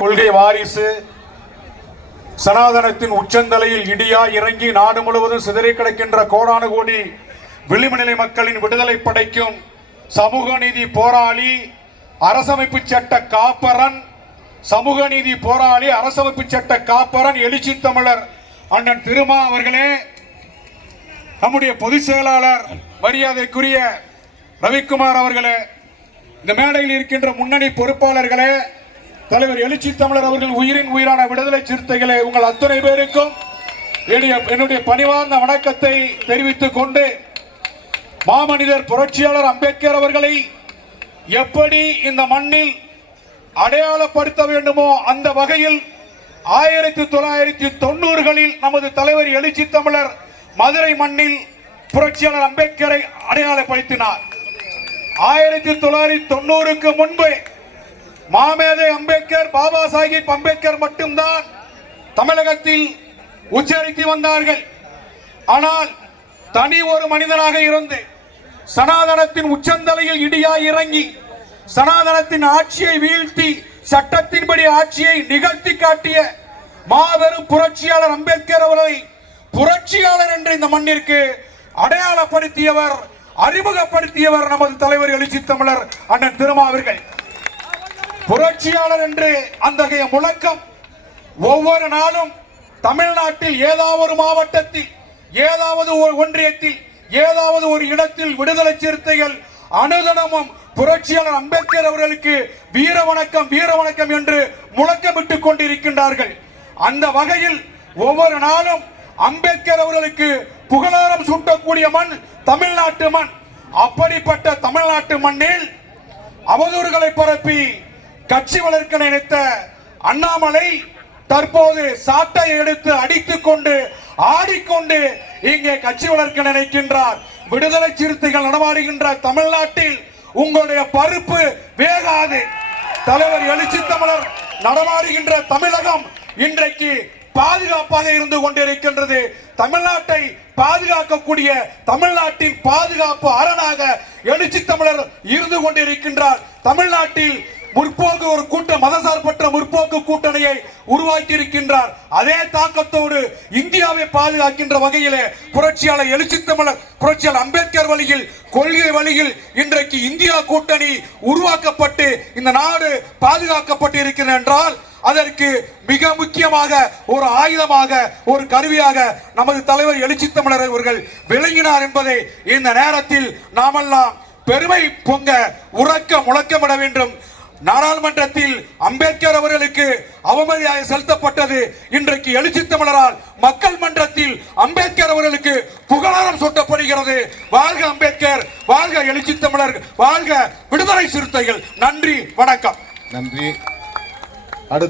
கொள்கை வாரிசு சனாதனத்தின் உச்சந்தலையில் இடியா இறங்கி நாடு முழுவதும் சிதறி கிடக்கின்ற கோடானு கோடி விளிம்புநிலை மக்களின் விடுதலை படைக்கும் சமூக நீதி போராளி, அரசமைப்பு சட்ட காப்பரன், சமூக நீதி போராளி, அரசமைப்பு சட்ட காப்பரன், எழுச்சி தமிழர் அண்ணன் திருமா அவர்களே, நம்முடைய பொதுச் செயலாளர் மரியாதைக்குரிய ரவிக்குமார் அவர்களே, இந்த மேடையில் இருக்கின்ற முன்னணி பொறுப்பாளர்களே, தலைவர் எழுச்சி தமிழர் அவர்கள் உயிரின் உயிரான விடுதலை சிறுத்தைகளே, உங்கள் அத்தனை பேருக்கும் என்னுடைய பணிவார்ந்த வணக்கத்தை தெரிவித்துக் கொண்டு, மாமனிதர் புரட்சியாளர் அம்பேத்கர் அவர்களை எப்படி இந்த மண்ணில் அடையாளப்படுத்த வேண்டுமோ அந்த வகையில் 1990களில் நமது தலைவர் எழுச்சி தமிழர் மதுரை மண்ணில் புரட்சியாளர் அம்பேத்கரை அடையாளப்படுத்தினார். 1990க்கு முன்பு மாமேதை அம்பேத்கர், பாபா சாஹிப் அம்பேத்கர் மட்டும்தான் தமிழகத்தில் உச்சரித்து வந்தார்கள். ஆனால் தனி ஒரு மனிதனாக இருந்து சனாதனத்தின் உச்சந்தலையில் இடியாய் இறங்கி சனாதனத்தின் ஆட்சியை வீழ்த்தி சட்டத்தின்படி ஆட்சியை நிகழ்த்தி காட்டிய மாபெரும் புரட்சியாளர் அம்பேத்கர் அவர்களை புரட்சியாளர் என்று இந்த மண்ணிற்கு அடையாளப்படுத்தியவர், அறிமுகப்படுத்தியவர் நமது தலைவர் எழுச்சி தமிழர் அண்ணன் திருமா அவர்கள். புரட்சியாளர் என்று அத்தகைய முழக்கம் ஒவ்வொரு நாளும் தமிழ்நாட்டில் ஏதாவது ஒரு மாவட்டத்தில், ஏதாவது ஒரு ஒன்றியத்தில், ஏதாவது ஒரு இடத்தில் விடுதலை சிறுத்தைகள் அனுதினமும் புரட்சியாளர் அம்பேத்கர் அவர்களுக்கு வீர வணக்கம், வீர வணக்கம் என்று முழக்கமிட்டுக் கொண்டிருக்கின்றார்கள். அந்த வகையில் ஒவ்வொரு நாளும் அம்பேத்கர் அவர்களுக்கு புகழாரம் சூட்டக்கூடிய மண் தமிழ்நாட்டு மண். அப்படிப்பட்ட தமிழ்நாட்டு மண்ணில் அவதூறுகளை பரப்பி கட்சி வளர்க்க நினைத்த அண்ணாமலை தற்போது சாட்டை எடுத்து அடித்துக் கொண்டு ஆடிக்கொண்டு இங்கே கட்சி வளர்க்க நினைக்கின்றார். விடுதலை சிறுத்தைகள் நடமாடுகின்ற தமிழ்நாட்டில் உங்களுடைய பருப்பு வேகாது. தலைவர் எழுச்சி தமிழர் நடமாடுகின்ற தமிழகம் இன்றைக்கு பாதுகாப்பாக இருந்து கொண்டிருக்கின்றது. தமிழ்நாட்டை பாதுகாக்கக்கூடிய தமிழ்நாட்டின் பாதுகாப்பு அரணாக எழுச்சி தமிழர் இருந்து கொண்டிருக்கின்றார். தமிழ்நாட்டில் முற்போக்கு ஒரு கூட்டம், மதசார்பற்ற முற்போக்கு கூட்டணியை உருவாக்கி இருக்கின்றார். அதே தாக்கத்தோடு இந்தியாவை பாதுகாக்கின்ற வகையிலே புரட்சியாளர் எழுச்சி தமிழர், புரட்சியாளர் அம்பேத்கர் வழியில், கொள்கை வழியில் இன்றைக்கு இந்தியா கூட்டணி உருவாக்கப்பட்டு இந்த நாடு பாதுகாக்கப்பட்டு இருக்கிறது என்றால் அதற்கு மிக முக்கியமாக ஒரு ஆயுதமாக, ஒரு கருவியாக நமது தலைவர் எழுச்சி தமிழர் அவர்கள் விளங்கினார் என்பதை இந்த நேரத்தில் நாமெல்லாம் பெருமை பொங்க உறக்க முழக்கமிட வேண்டும். நாடாளுமன்றத்தில் அம்பேத்கர் அவர்களுக்கு அவமரியாதை செலுத்தப்பட்டது. இன்றைக்கு எழுச்சி தமிழரால் மக்கள் மன்றத்தில் அம்பேத்கர் அவர்களுக்கு புகழாரம் சூட்டப்படுகிறது. வாழ்க அம்பேத்கர், வாழ்க எழுச்சி தமிழர், வாழ்க விடுதலை சிறுத்தைகள். நன்றி, வணக்கம். நன்றி. அடுத்து